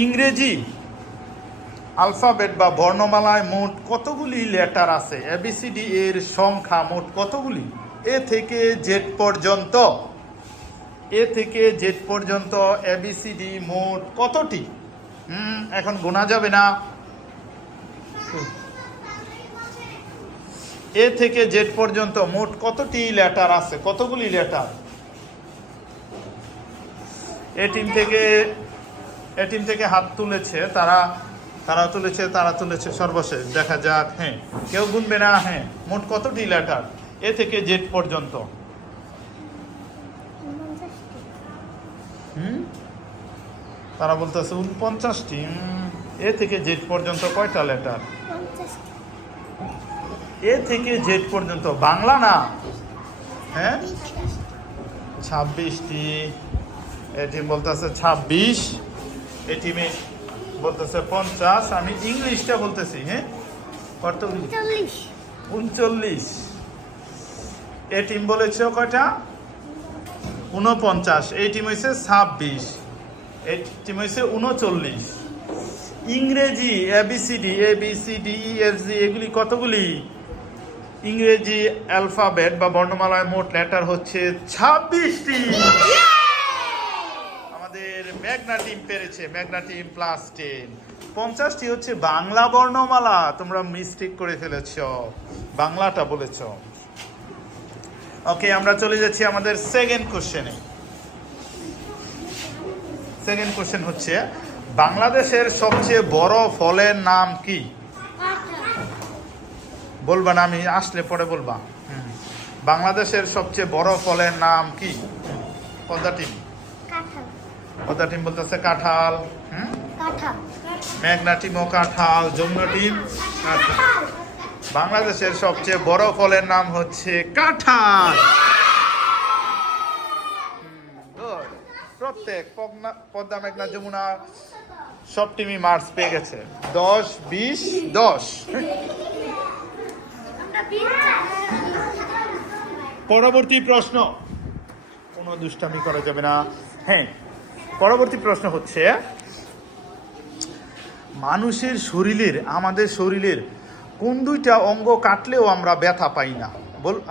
ইংরেজি আলফাবেট বা বর্ণমালায় মোট কতগুলি লেটার আছে? এবিসিডি এর সংখ্যা মোট কতগুলি? এ থেকে জেড পর্যন্ত, এ থেকে জেড পর্যন্ত এবিসিডি মোট কতটি? এখন গোনা যাবে না। এ থেকে জেড পর্যন্ত মোট কতটি লেটার আছে? কতগুলি লেটার? এ টিম থেকে হাত তুলেছে, তারা তুলেছে সর্বশেষ। দেখা যাক। হ্যাঁ, কেউ গুনবে না। হ্যাঁ, মোট কতটি লেটার এ থেকে জেড পর্যন্ত? তারা বলতেছে 49টি। এ থেকে জেড পর্যন্ত কয়টা লেটার? এ থেকে জেড পর্যন্ত, বাংলা না। হ্যাঁ, 26টি। এ টিম বলতেছে 26, এ টিমে বলতেছে 50। আমি ইংলিশটা বলতেছি। হ্যাঁ, কতগুলি? 39। এ টিম বলেছে কয়টা? 49। এই টিম হয়েছে 26, এই টিম হয়েছে 39। ইংরেজি এবিসিডি, EFG এগুলি কতগুলি? ইংরেজি অ্যালফাবেট বা বর্ণমালায় মোট লেটার হচ্ছে 26টি। আমাদের মেঘনা টিম পেরেছে, মেঘনা টিম +10। 50টি হচ্ছে বাংলা বর্ণমালা। তোমরা মিস্টেক করে ফেলেছ, বাংলাটা বলেছ। ওকে, আমরা চলে যাচ্ছি আমাদের সেকেন্ড কোশ্চেনে। সেকেন্ড কোশ্চেন হচ্ছে, বাংলাদেশের সবচেয়ে বড় ফলের নাম কি? বলবা না, আমি আসলে পরে বলবা। বাংলাদেশের সবচেয়ে বড় ফলের নাম কি? পদ্মা টিম বলতেছে কাঁঠাল। মেঘনা টিমও কাঁঠাল, যমুনা টিম কাঁঠাল। বাংলাদেশের সবচেয়ে বড় ফলের নাম হচ্ছে কাঁঠাল। প্রত্যেক পদ্মা, মেঘনা, যমুনা সব টিমই মার্কস পেয়ে গেছে। 10, 20, 10। পরবর্তী প্রশ্ন, কোনো দুষ্টামি করা যাবে না। হ্যাঁ, পরবর্তী প্রশ্ন হচ্ছে, মানুষের শরীরের, আমাদের শরীরের কোন দুইটা অঙ্গ কাটলেও আমরা ব্যথা পাই না?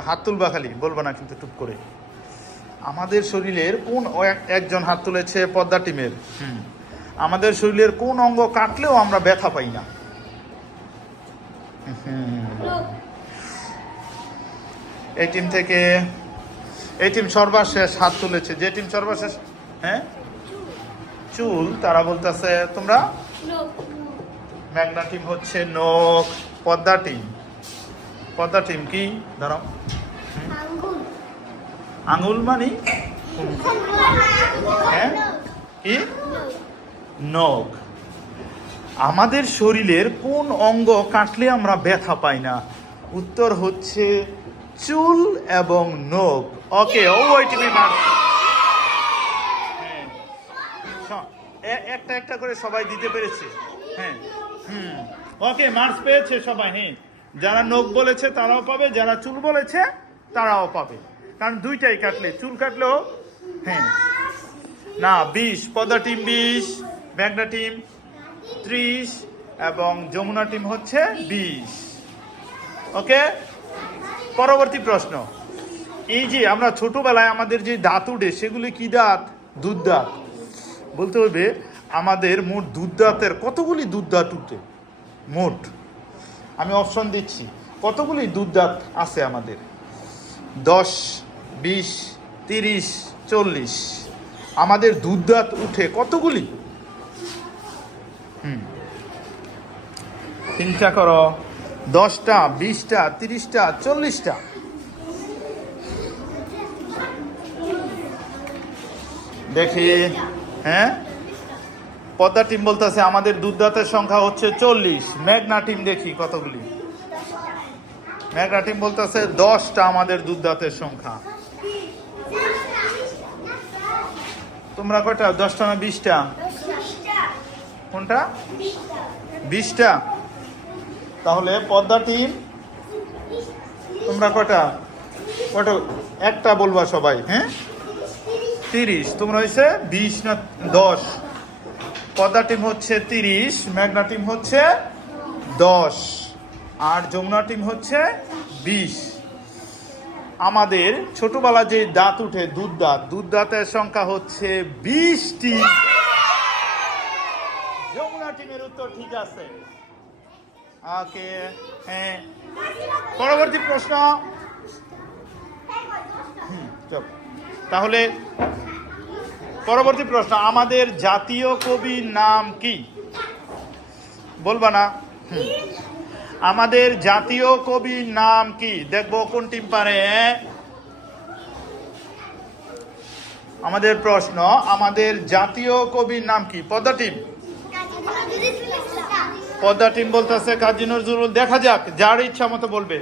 হাত তুলবা, খালি বলবা না কিন্তু টুক করে। আমাদের শরীরের কোন, একজন হাত তুলেছে পদ্মা টিমের। আমাদের শরীরের কোন অঙ্গ কাটলেও আমরা ব্যথা পাই না? এই টিম সর্বশেষ হাত তুলেছে। যে টিম সর্বশেষ, হ্যাঁ, চুল। তারা বলতেছে তোমরা। মেঘনা টিম হচ্ছে নখ। পদ্মা টিম কি? ধরো, আঙ্গুল মানে? হ্যাঁ, কি? নখ। আমাদের শরীরের কোন অঙ্গ কাটলে আমরা ব্যথা পাই না? উত্তর হচ্ছে চুল এবং নখ। ওকে, ওই টিমে একটা একটা করে সবাই দিতে পেরেছে। হ্যাঁ, ওকে, মার্কস পেয়েছে সবাই। হ্যাঁ, যারা নখ বলেছে তারাও পাবে, যারা চুল বলেছে তারাও পাবে, কারণ দুইটাই কাটলে, চুল কাটলেও। হ্যাঁ, না, 20। পদ্মা টিম 20, মেঘনা টিম 30 এবং যমুনা টিম হচ্ছে 20। ওকে, পরবর্তী প্রশ্ন। এই যে আমরা ছোটবেলায় আমাদের যে দাঁত উঠে, সেগুলি কি দাঁত? দুধ দাঁত। বলতে হবে আমাদের মোট দুধ দাঁতের কতগুলি দুধ দাঁত উঠে? মোট আমি অপশন দিচ্ছি, কতগুলি দুধ দাঁত আছে আমাদের? 10, 20, 30, 40। আমাদের দুধ দাঁত উঠে কতগুলি? চিন্তা করো। 10টা, 20টা, 30টা, 40টা? দেখি। হ্যাঁ, পদ্মা টিম বলতেছে আমাদের দুধ দাঁতের সংখ্যা হচ্ছে 40। মেঘনা টিম দেখি কতগুলি? মেঘনা টিম বলতেছে 10টা আমাদের দুধ দাঁতের সংখ্যা। তোমরা কয়টা? 10টা না 20টা? কোনটা? 20টা। তাহলে পদ্মা টিম তোমরা কয়টা? একটা বলবা সবাই। হ্যাঁ, 30। তোমরা হয়েছে 20 না 10? পদ্মা টিম হচ্ছে 30, মেঘনা টিম হচ্ছে 10, আর যমুনা টিম হচ্ছে 20। আমাদের ছোটবেলা যে দাঁত উঠে দুধ দাঁতের সংখ্যা হচ্ছে 20টি। যমুনা টিমের উত্তর ঠিক আছে। ওকে, হ্যাঁ, পরবর্তী প্রশ্ন। চল, তাহলে পরবর্তী প্রশ্ন, আমাদের জাতীয় কবির নাম কি? বলবা না? আমাদের জাতীয় কবির নাম কি? দেখবো কোন টিম পারে। আমাদের প্রশ্ন, আমাদের জাতীয় কবির নাম কি? পদ্মা টিম বলতেছে কাজী নজরুল। দেখা যাক, যার ইচ্ছা মতো বলবে।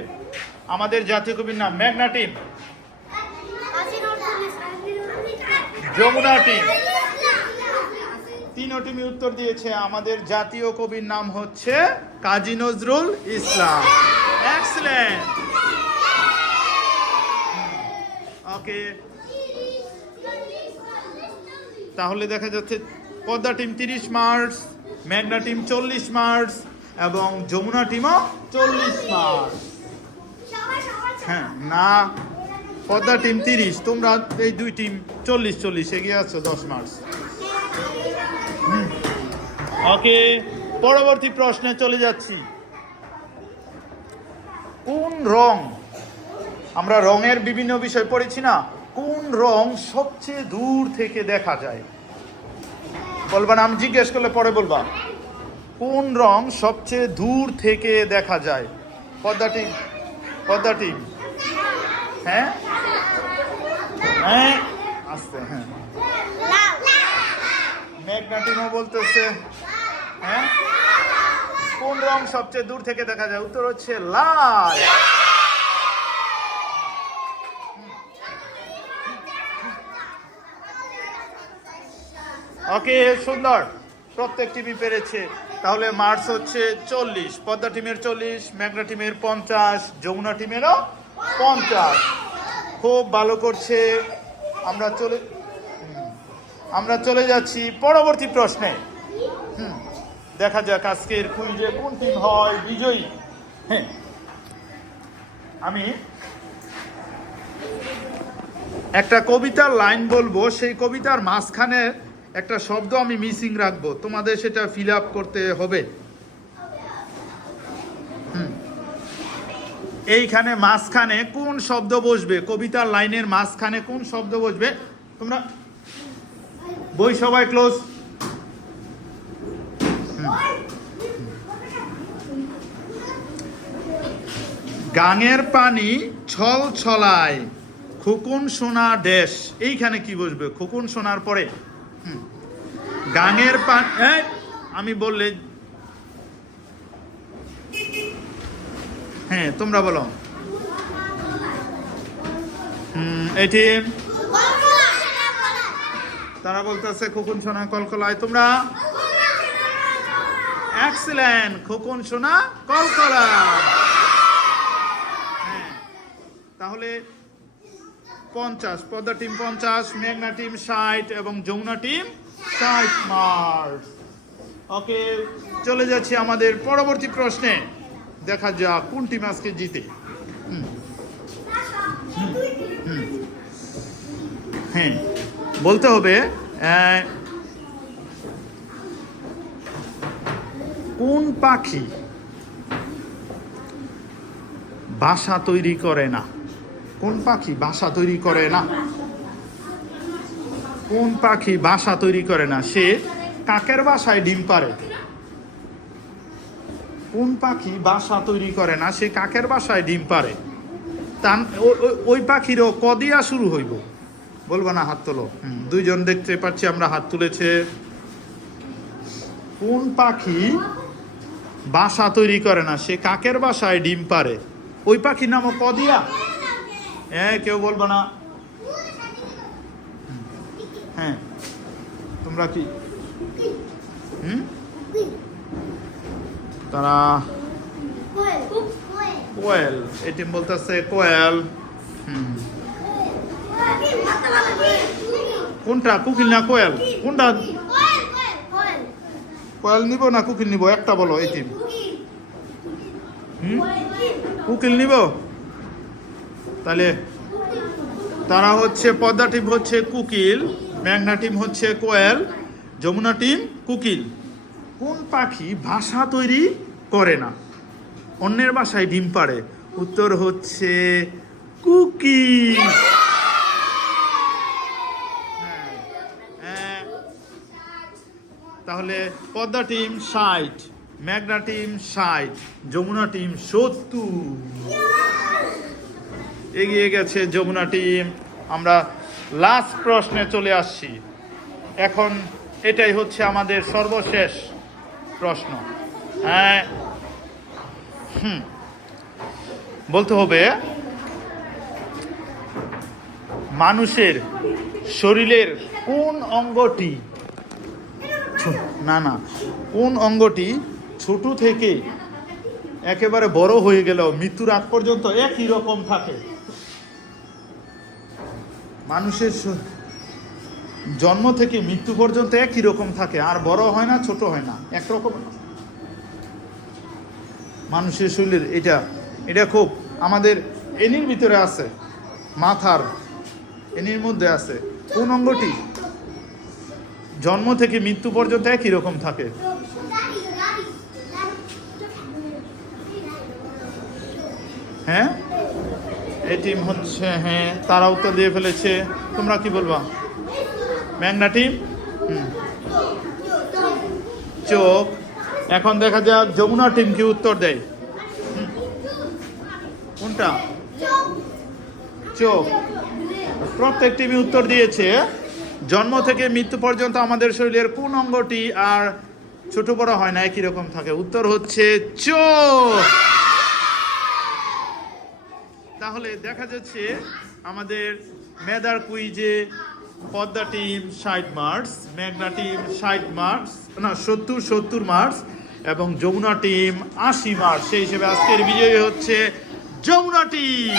আমাদের জাতীয় কবির নাম। মেঘনা টিম, যমুনা টিম, তিনও টিমই উত্তর দিয়েছে আমাদের জাতীয় কবির নাম হচ্ছে কাজী নজরুল ইসলাম। এক্সেলেন্ট। ওকে, তাহলে দেখা যাচ্ছে পদ্মা টিম 30 মার্কস, মেঘনা টিম 40 মার্কস এবং যমুনা টিমও 40 মার্কস। হ্যাঁ, না, পদ্মা টিম 30, তোমরা এই দুই টিম 40 এগিয়ে আছো 10 মার্কস। ওকে, পরবর্তী প্রশ্নে চলে যাচ্ছি। কোন রং, আমরা রঙের বিভিন্ন বিষয় পড়েছি না, কোন রং সবচেয়ে দূর থেকে দেখা যায়? বলবা না? আমি জিজ্ঞেস করলে পরে বলবা। কোন রং সবচেয়ে দূর থেকে দেখা যায়? পদ্মা টিম, হ্যাঁ হ্যাঁ, আস্তে, হ্যাঁ। মেঘনা টিমও বলতেছে হ্যাঁ। কোন রং সবচেয়ে দূর থেকে দেখা যায়? উত্তর হচ্ছে লাল। ওকে, সুন্দর, প্রত্যেক টিমই পেরেছে। তাহলে মার্কস হচ্ছে 40, পদ্মা টিমের 40, মেঘনা টিমের 50, যমুনা টিমেরও 50। খুব ভালো করছে। আমরা চলে যাচ্ছি পরবর্তী প্রশ্নে। দেখা যাক আজকের কুইজে কোন টিম হয় বিজয়ী। হ্যাঁ, আমি একটা কবিতার লাইন বলবো, সেই কবিতার মাঝখানে একটা শব্দ আমি মিসিং রাখবো, তোমাদের সেটা ফিল আপ করতে হবে। এইখানে মাঝখানে কোন শব্দ বসবে? কবিতার লাইনের মাঝখানে কোন শব্দ বসবে? তোমরা বই সবাই ক্লোজ। গাঙের পানি ছল ছলায়, খোকন সোনা দেশ। এইখানে কি বসবে? খোকন সোনার পরে গাঙের পানি। আমি বললে হ্যাঁ, তোমরা বলো। এটি তারা বলতেছে খোকন সোনা কলকলায়। তোমরা এক্সেলেন্ট, খোকন সোনা কলকলা। হ্যাঁ, তাহলে 50, পদ্মা টিম 50, মেঘনা টিম 60 এবং যমুনা টিম 60 মার্কস। ওকে, চলে যাচ্ছি আমাদের পরবর্তী প্রশ্নে। দেখা যাক কোন টিম আজকে জিতে। হ্যাঁ, বলতে হবে কোন পাখি বাসা তৈরি করে না? কোন পাখি বাসা তৈরি করে না? কোন পাখি বাসা তৈরি করে না? সে কাকের বাসায় ডিম পাড়ে। কোন পাখি বাসা তৈরি করে না? সে কাকের বাসায় ডিম পাড়ে। ওই পাখিরও কদিয়া শুরু হইব? বলবো না? হাত তোলো। দুইজন দেখতে পাচ্ছি আমরা, হাত তুলেছে। কোন পাখি বাসা তৈরি করে না? সে কাকের বাসায় ডিম পাড়ে। ওই পাখির নামও কদিয়া। হ্যাঁ, কেউ বলবো না? হ্যাঁ, তোমরা কি তারা কোয়েল। এই টিম বলতেছে কোয়েল। কোনটা? কোকিল না কোয়েল? কোনটা? কোয়েল নিব না কুকিল নিব, একটা বলো এই টিম। কুকিল নিব, তাহলে তারা হচ্ছে পদ্মা টিম হচ্ছে কুকিল, মেঘনা টিম হচ্ছে কোয়েল, যমুনা টিম কুকিল। কোন পাখি বাসা তৈরি করে না, অন্যের বাসায় ডিম পাড়ে? উত্তর হচ্ছে কুকিল। তাহলে পদ্মা টিম 60, মেঘনা টিম 60, যমুনা টিম 70। এগিয়ে গেছে যমুনা টিম। আমরা লাস্ট প্রশ্নে চলে আসছি। এখন এটাই হচ্ছে আমাদের সর্বশেষ প্রশ্ন। হ্যাঁ, বলতে হবে মানুষের শরীরের কোন অঙ্গটি, না কোন অঙ্গটি ছোট থেকে একেবারে বড় হয়ে গেল মৃত্যুর আগ পর্যন্ত একই রকম থাকে? মানুষের জন্ম থেকে মৃত্যু পর্যন্ত একই রকম থাকে, আর বড় হয় না ছোট হয় না, একরকম। মানুষের শরীরের এটা খুব আমাদের এনির ভিতরে আছে, মাথার এনির মধ্যে আছে। কোন অঙ্গটি জন্ম থেকে মৃত্যু পর্যন্ত একই রকম থাকে? হ্যাঁ, এই টিম হচ্ছে, হ্যাঁ তারা উত্তর দিয়ে ফেলেছে। তোমরা কি বলবা? মেঘনা টিম চোখ। এখন দেখা যাক যমুনা টিম কি উত্তর দেয়। কোনটা? চোখ। প্রত্যেক টিমই উত্তর দিয়েছে জন্ম থেকে মৃত্যু পর্যন্ত আমাদের শরীরের কোন অঙ্গটি আর ছোট বড় হয় না, একই রকম থাকে? উত্তর হচ্ছে চোখ। তাহলে দেখা যাচ্ছে আমাদের মেধার কুইজে পদ্মা টিম 60 মার্কস, মেঘনা টিম 60 মার্কস, না 70 মার্কস, এবং যমুনা টিম 80 মার্কস। সেই হিসেবে আজকের বিজয়ী হচ্ছে যমুনা টিম।